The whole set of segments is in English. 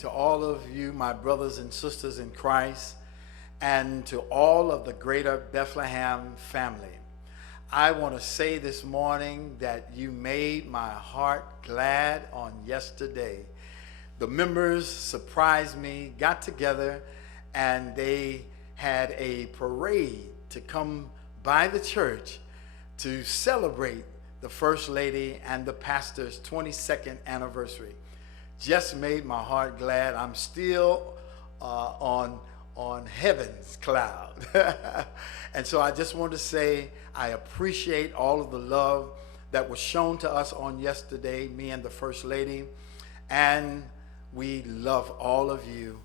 to all of you, my brothers and sisters in Christ, and to all of the greater Bethlehem family. I want to say this morning that you made my heart glad on yesterday. The members surprised me, got together, and they had a parade to come by the church to celebrate the First Lady and the pastor's 22nd anniversary. Just made my heart glad. I'm still on heaven's cloud. And so I just want to say I appreciate all of the love that was shown to us on yesterday, me and the First Lady, and we love all of you.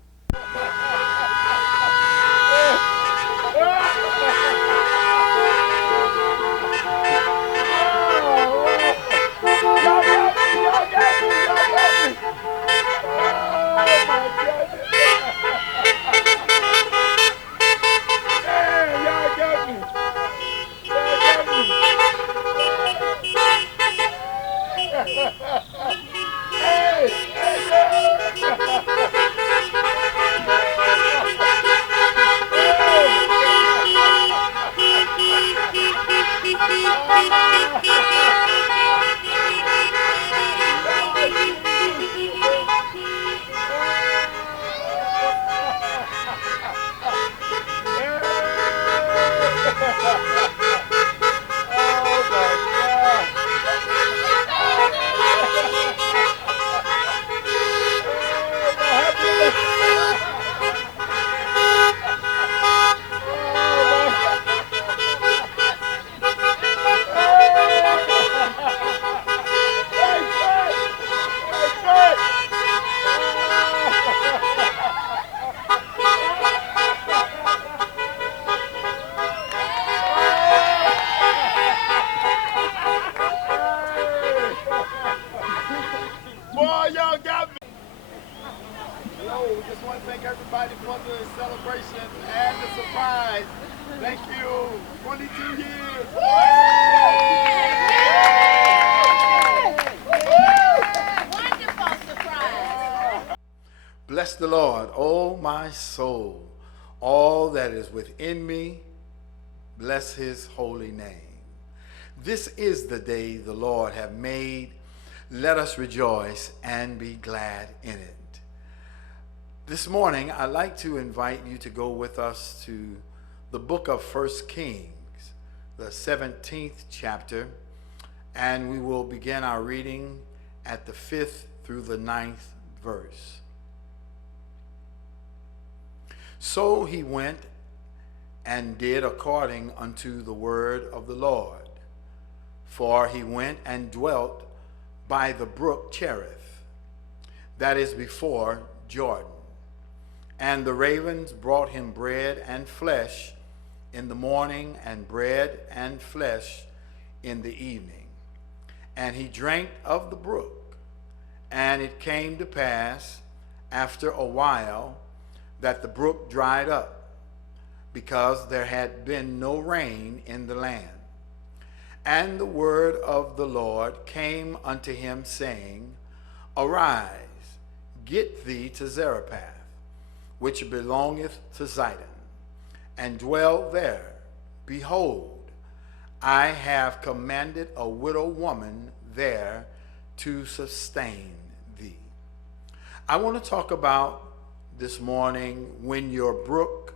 Just want to thank everybody for the celebration and the surprise. Thank you. 22 years. Wonderful surprise. Bless the Lord, oh my soul. All that is within me, bless his holy name. This is the day the Lord hath made. Let us rejoice and be glad in it. This morning, I'd like to invite you to go with us to the book of 1 Kings, the 17th chapter, and we will begin our reading at the 5th through the 9th verse. So he went and did according unto the word of the Lord, for he went and dwelt by the brook Cherith, that is before Jordan. And the ravens brought him bread and flesh in the morning, and bread and flesh in the evening. And he drank of the brook. And it came to pass after a while that the brook dried up, because there had been no rain in the land. And the word of the Lord came unto him, saying, Arise, get thee to Zarephath, which belongeth to Zidon, and dwell there. Behold, I have commanded a widow woman there to sustain thee. I want to talk about this morning when your brook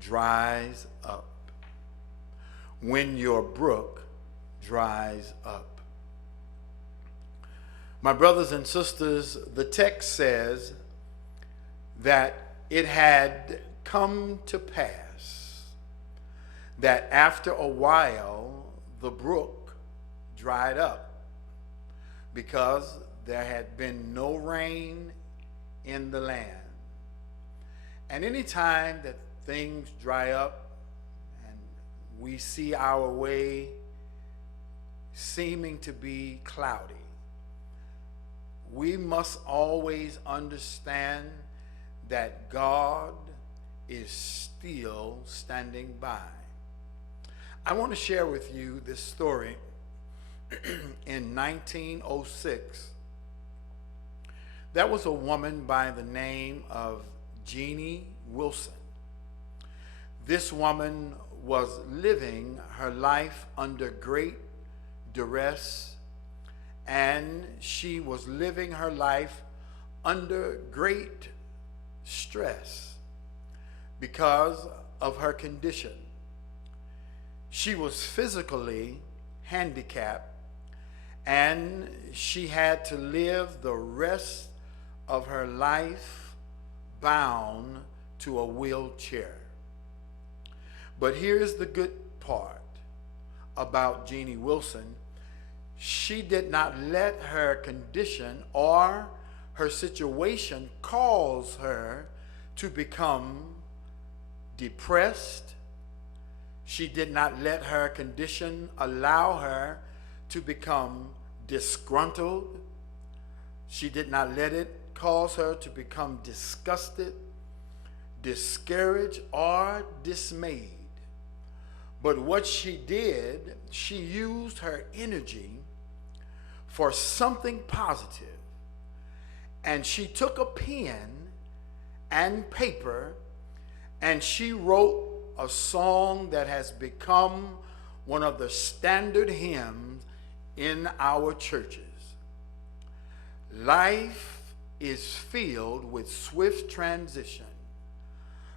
dries up. When your brook dries up. My brothers and sisters, the text says that it had come to pass that after a while the brook dried up, because there had been no rain in the land. And any time that things dry up and we see our way seeming to be cloudy, we must always understand that God is still standing by. I want to share with you this story. In 1906, There was a woman by the name of Jeannie Wilson. This woman was living her life under great duress, and she was living her life under great stress because of her condition. She was physically handicapped, and she had to live the rest of her life bound to a wheelchair. But here's the good part about Jeannie Wilson. She did not let her condition or her situation cause her to become depressed. She did not let her condition allow her to become disgruntled. She did not let it cause her to become disgusted, discouraged, or dismayed. But what she did, she used her energy for something positive. And she took a pen and paper and she wrote a song that has become one of the standard hymns in our churches. Life is filled with swift transition.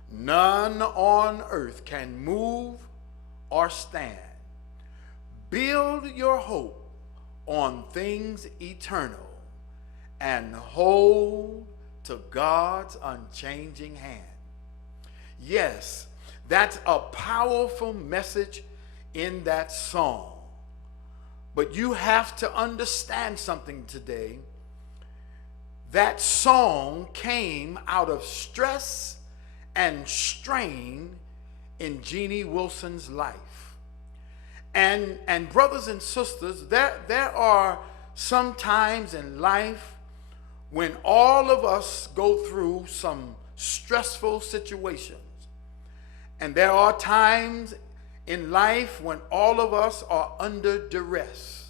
None on earth can move or stand. Build your hope on things eternal and hold to God's unchanging hand. Yes, that's a powerful message in that song. But you have to understand something today. That song came out of stress and strain in Jeannie Wilson's life. And brothers and sisters, there are some times in life when all of us go through some stressful situations. And there are times in life when all of us are under duress.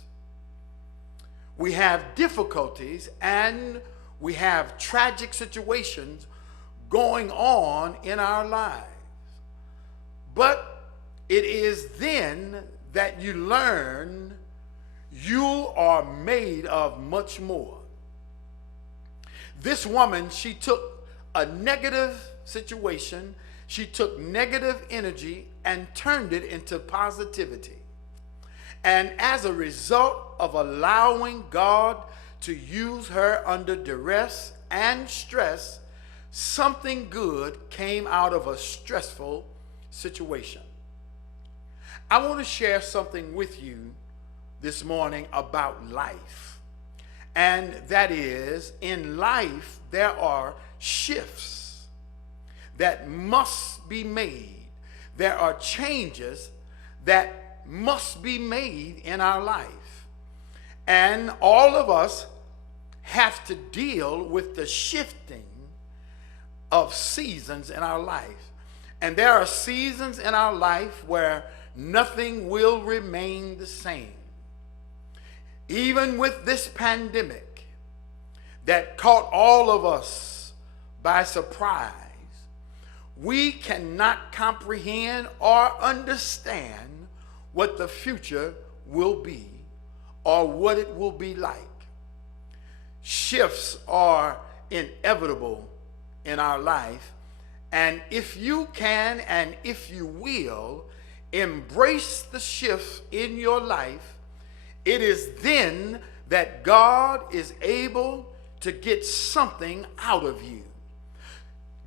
We have difficulties and we have tragic situations going on in our lives. But it is then that you learn you are made of much more. This woman, she took a negative situation, she took negative energy and turned it into positivity. And as a result of allowing God to use her under duress and stress, something good came out of a stressful situation. I want to share something with you this morning about life. And that is, in life, there are shifts that must be made. There are changes that must be made in our life. And all of us have to deal with the shifting of seasons in our life. And there are seasons in our life where nothing will remain the same. Even with this pandemic that caught all of us by surprise, we cannot comprehend or understand what the future will be or what it will be like. Shifts are inevitable in our life, and if you can and if you will embrace the shifts in your life, it is then that God is able to get something out of you.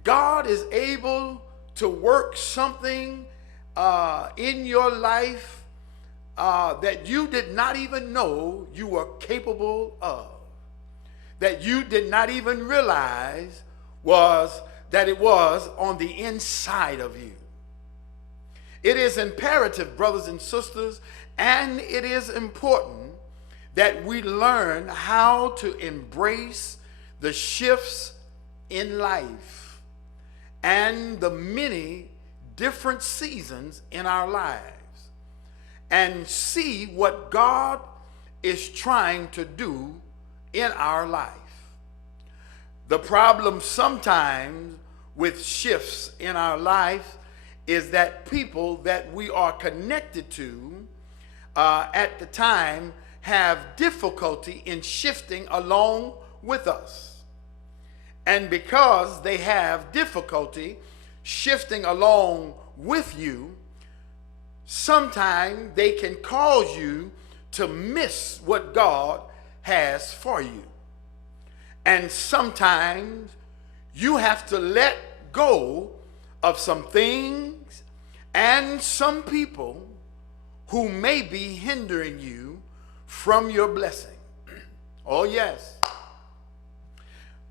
God is able to work something in your life that you did not even know you were capable of, that you did not even realize that it was on the inside of you. It is imperative, brothers and sisters, and it is important that we learn how to embrace the shifts in life and the many different seasons in our lives and see what God is trying to do in our life. The problem sometimes with shifts in our life is that people that we are connected to at the time have difficulty in shifting along with us. And because they have difficulty shifting along with you, sometimes they can cause you to miss what God has for you. And sometimes you have to let go of some things and some people who may be hindering you from your blessing. Oh, yes.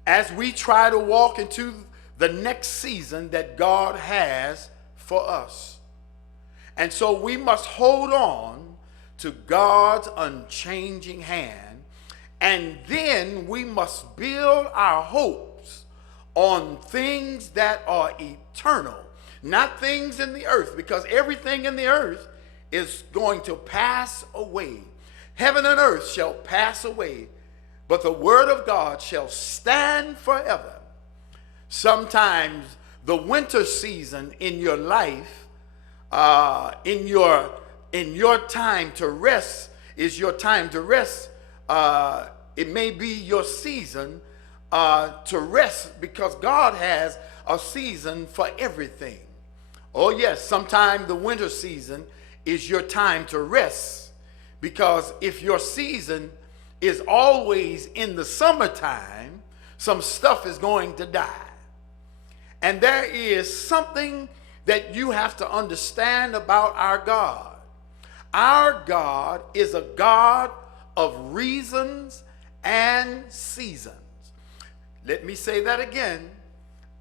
As we try to walk into the next season that God has for us. And so we must hold on to God's unchanging hand, and then we must build our hopes on things that are eternal, not things in the earth, because everything in the earth is going to pass away. Heaven and earth shall pass away, but the word of God shall stand forever. Sometimes the winter season in your life, in your time to rest, is your time to rest. It may be your season to rest, because God has a season for everything. Oh yes, sometimes the winter season is your time to rest, because if your season is always in the summertime, some stuff is going to die. And there is something that you have to understand about our God. Our God is a God of reasons and seasons. Let me say that again.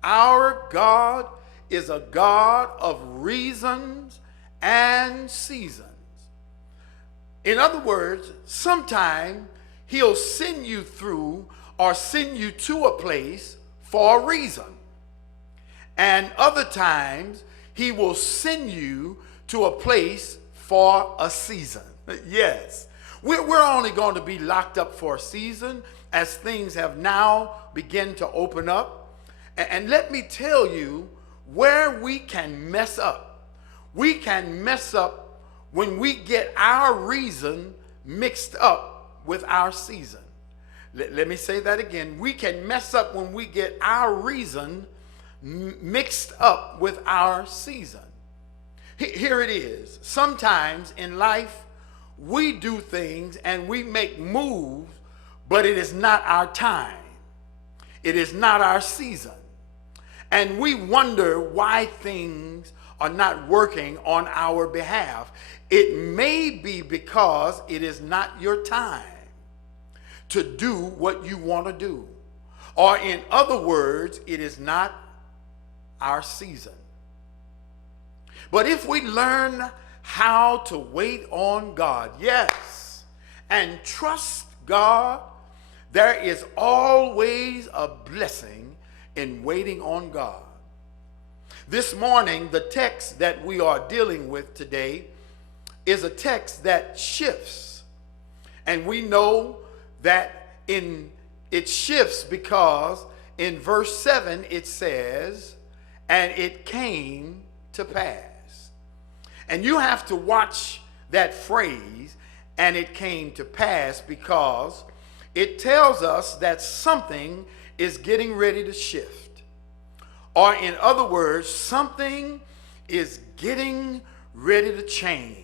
Our God is a God of reasons and seasons. In other words, sometimes he'll send you through or send you to a place for a reason. And other times he will send you to a place for a season. Yes. We're only going to be locked up for a season, as things have now begun to open up. And let me tell you where we can mess up. We can mess up when we get our reason mixed up with our season. Let me say that again. We can mess up when we get our reason mixed up with our season. Here it is. Sometimes in life, we do things and we make moves, but it is not our time. It is not our season. And we wonder why things are not working on our behalf. It may be because it is not your time to do what you want to do. Or in other words, it is not our season. But if we learn how to wait on God, yes, and trust God, there is always a blessing in waiting on God. This morning, the text that we are dealing with today is a text that shifts. And we know that it shifts because in verse 7 it says, and it came to pass. And you have to watch that phrase, and it came to pass, because it tells us that something is getting ready to shift. Or in other words, something is getting ready to change.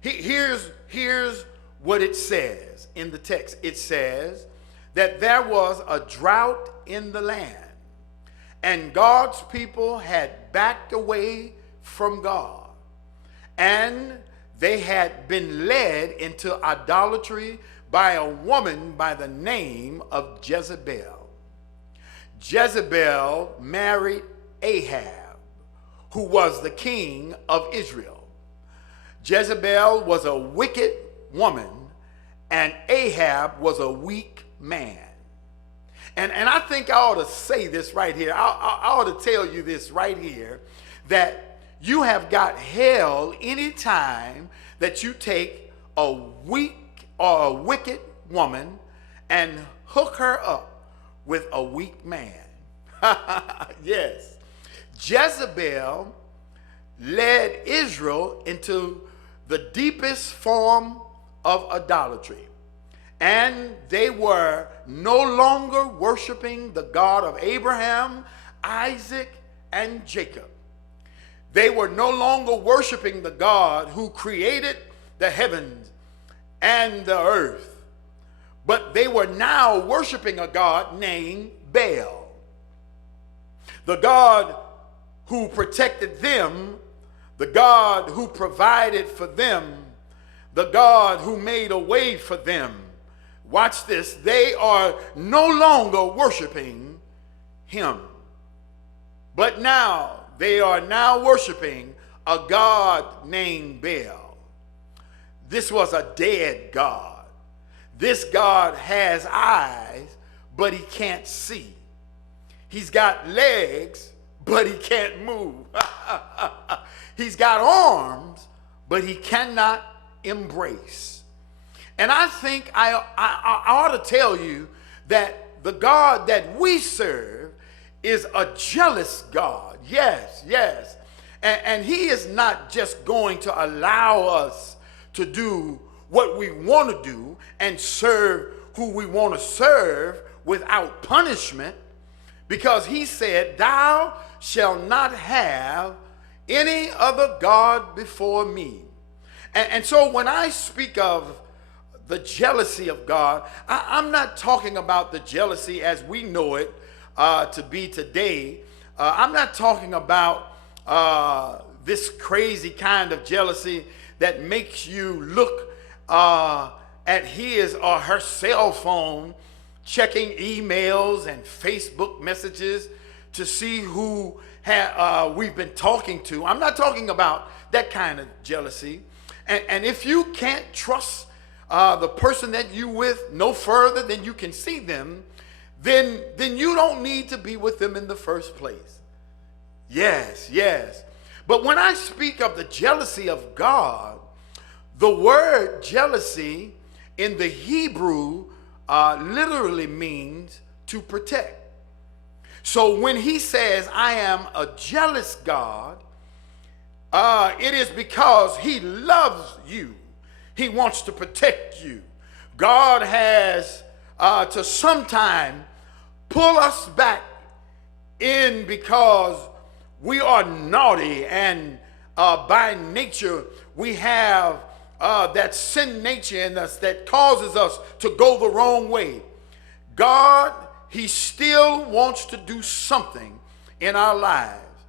Here's what it says in the text. It says that there was a drought in the land, and God's people had backed away from God. And they had been led into idolatry by a woman by the name of Jezebel. Jezebel married Ahab, who was the king of Israel. Jezebel was a wicked woman, and Ahab was a weak man. And I think I ought to say this right here. I ought to tell you this right here, that you have got hell anytime that you take a weak or a wicked woman and hook her up with a weak man. Yes. Jezebel led Israel into the deepest form of idolatry. And they were no longer worshiping the God of Abraham, Isaac, and Jacob. They were no longer worshiping the God who created the heavens and the earth. But they were now worshiping a God named Baal. The God who protected them, the God who provided for them, the God who made a way for them. Watch this. They are no longer worshiping him. But now they are now worshiping a God named Baal. This was a dead God. This God has eyes, but he can't see. He's got legs, but he can't move. He's got arms, but he cannot embrace. And I think I ought to tell you that the God that we serve is a jealous God. Yes, yes. And he is not just going to allow us to do what we want to do and serve who we want to serve without punishment, because he said, "Thou shalt not have any other God before me." And so when I speak of the jealousy of God, I'm not talking about the jealousy as we know it to be today. I'm not talking about this crazy kind of jealousy that makes you look at his or her cell phone, checking emails and Facebook messages to see who we've been talking to. I'm not talking about that kind of jealousy. And if you can't trust the person that you with no further than you can see them, then you don't need to be with them in the first place. Yes, yes. But when I speak of the jealousy of God, the word jealousy in the Hebrew literally means to protect. So when he says, "I am a jealous God," it is because he loves you. He wants to protect you. God has to sometime pull us back in because we are naughty, and by nature we have that sin nature in us that causes us to go the wrong way. God, he still wants to do something in our lives.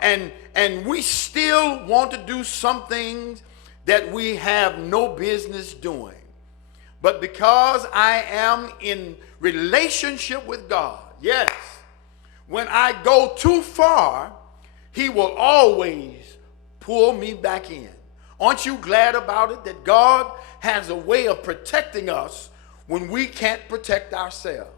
And we still want to do some things that we have no business doing. But because I am in relationship with God, yes, when I go too far, he will always pull me back in. Aren't you glad about it, that God has a way of protecting us when we can't protect ourselves?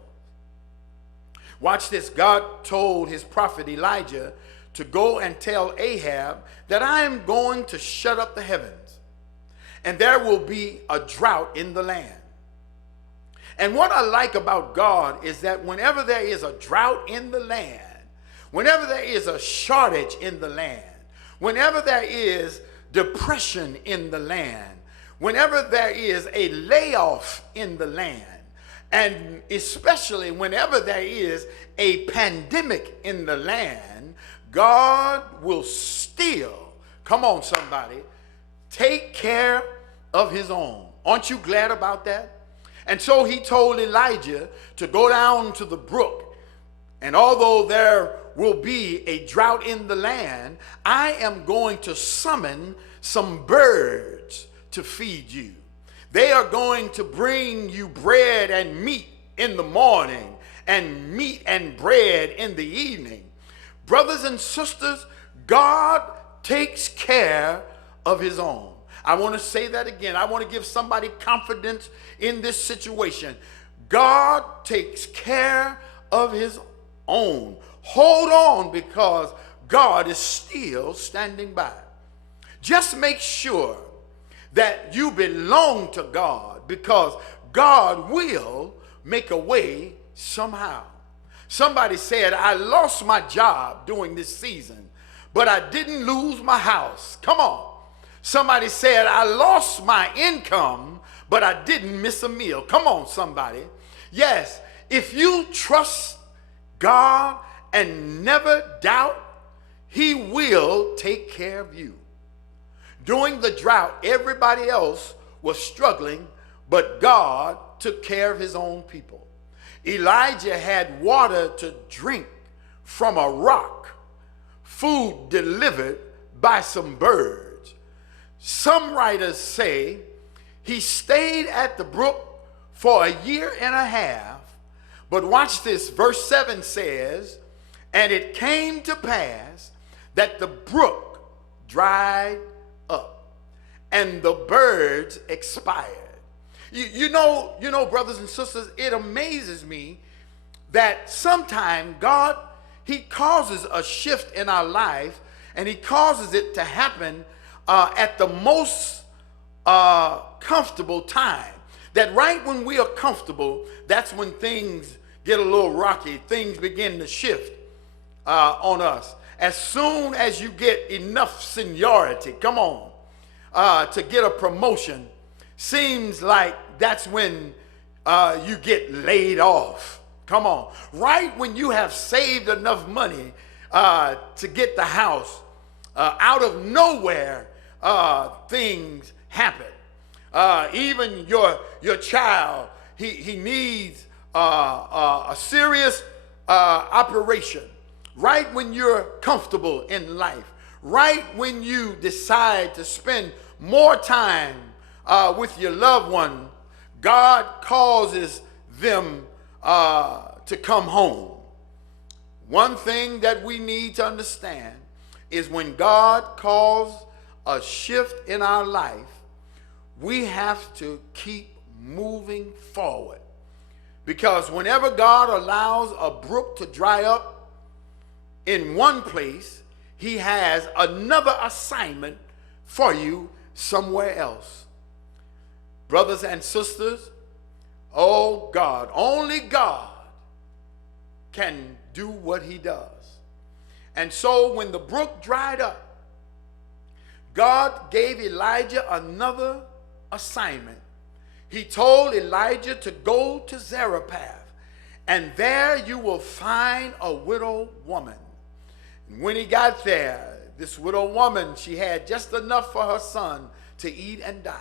Watch this. God told his prophet Elijah to go and tell Ahab that I am going to shut up the heavens, and there will be a drought in the land. And what I like about God is that whenever there is a drought in the land, whenever there is a shortage in the land, whenever there is depression in the land, whenever there is a layoff in the land, and especially whenever there is a pandemic in the land, God will still, come on somebody, take care of his own. Aren't you glad about that? And so he told Elijah to go down to the brook, and although there will be a drought in the land, I am going to summon some birds to feed you. They are going to bring you bread and meat in the morning, and meat and bread in the evening. Brothers and sisters, God takes care of his own. I want to say that again. I want to give somebody confidence in this situation. God takes care of his own. Hold on, because God is still standing by. Just make sure that you belong to God, because God will make a way somehow. Somebody said, I lost my job during this season, but I didn't lose my house. Come on. Somebody said, I lost my income, but I didn't miss a meal. Come on, somebody. Yes, if you trust God and never doubt, he will take care of you. During the drought, everybody else was struggling, but God took care of his own people. Elijah had water to drink from a rock, food delivered by some birds. Some writers say he stayed at the brook for a year and a half. But watch this, verse 7 says, and it came to pass that the brook dried up and the birds expired. You know, brothers and sisters, it amazes me that sometimes God, he causes a shift in our life, and he causes it to happen at the most comfortable time. That right when we are comfortable, that's when things get a little rocky. Things begin to shift on us. As soon as you get enough seniority, come on, to get a promotion, seems like that's when you get laid off. Come on. Right when you have saved enough money to get the house, out of nowhere, things happen. Even your child, he needs a serious operation. Right when you're comfortable in life, right when you decide to spend more time with your loved one, God causes them to come home. One thing that we need to understand is when God calls a shift in our life, we have to keep moving forward. Because whenever God allows a brook to dry up in one place, he has another assignment for you somewhere else. Brothers and sisters, oh God, only God can do what he does. And so when the brook dried up, God gave Elijah another assignment. He told Elijah to go to Zarephath, and there you will find a widow woman. And when he got there, this widow woman, she had just enough for her son to eat and die.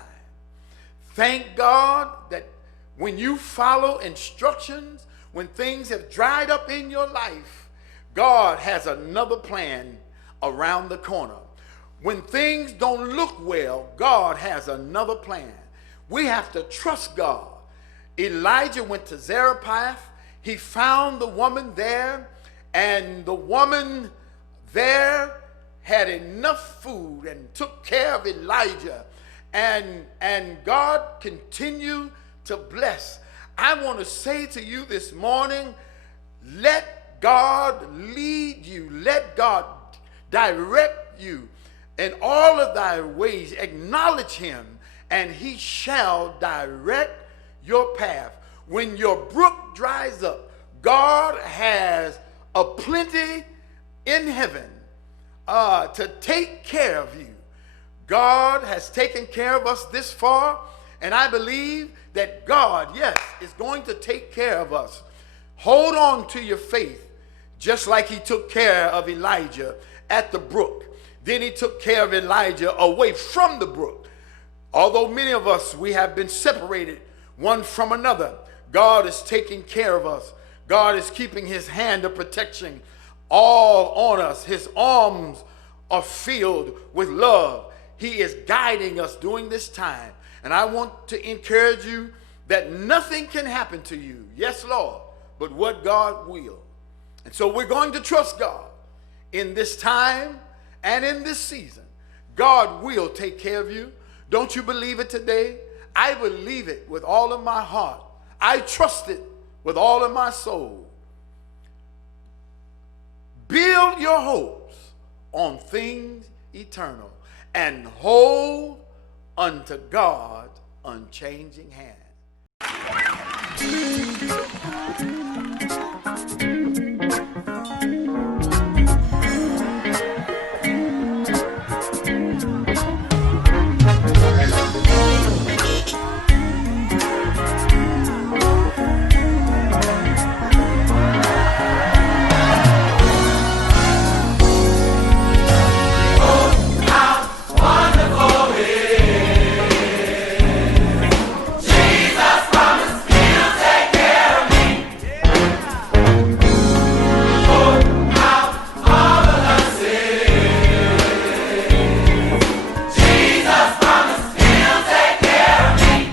Thank God that when you follow instructions, when things have dried up in your life, God has another plan around the corner. When things don't look well, God has another plan. We have to trust God. Elijah went to Zarephath. He found the woman there, and the woman there had enough food and took care of Elijah. And God continued to bless. I want to say to you this morning, let God lead you. Let God direct you in all of thy ways. Acknowledge him, and he shall direct your path. When your brook dries up, God has a plenty in heaven to take care of you. God has taken care of us this far, and I believe that God, yes, is going to take care of us. Hold on to your faith, just like he took care of Elijah at the brook. Then he took care of Elijah away from the brook. Although many of us, we have been separated one from another, God is taking care of us. God is keeping his hand of protection all on us. His arms are filled with love. He is guiding us during this time. And I want to encourage you that nothing can happen to you, yes, Lord, but what God will. And so we're going to trust God in this time and in this season. God will take care of you. Don't you believe it today? I believe it with all of my heart. I trust it with all of my soul. Build your hopes on things eternal and hold unto God's unchanging hand.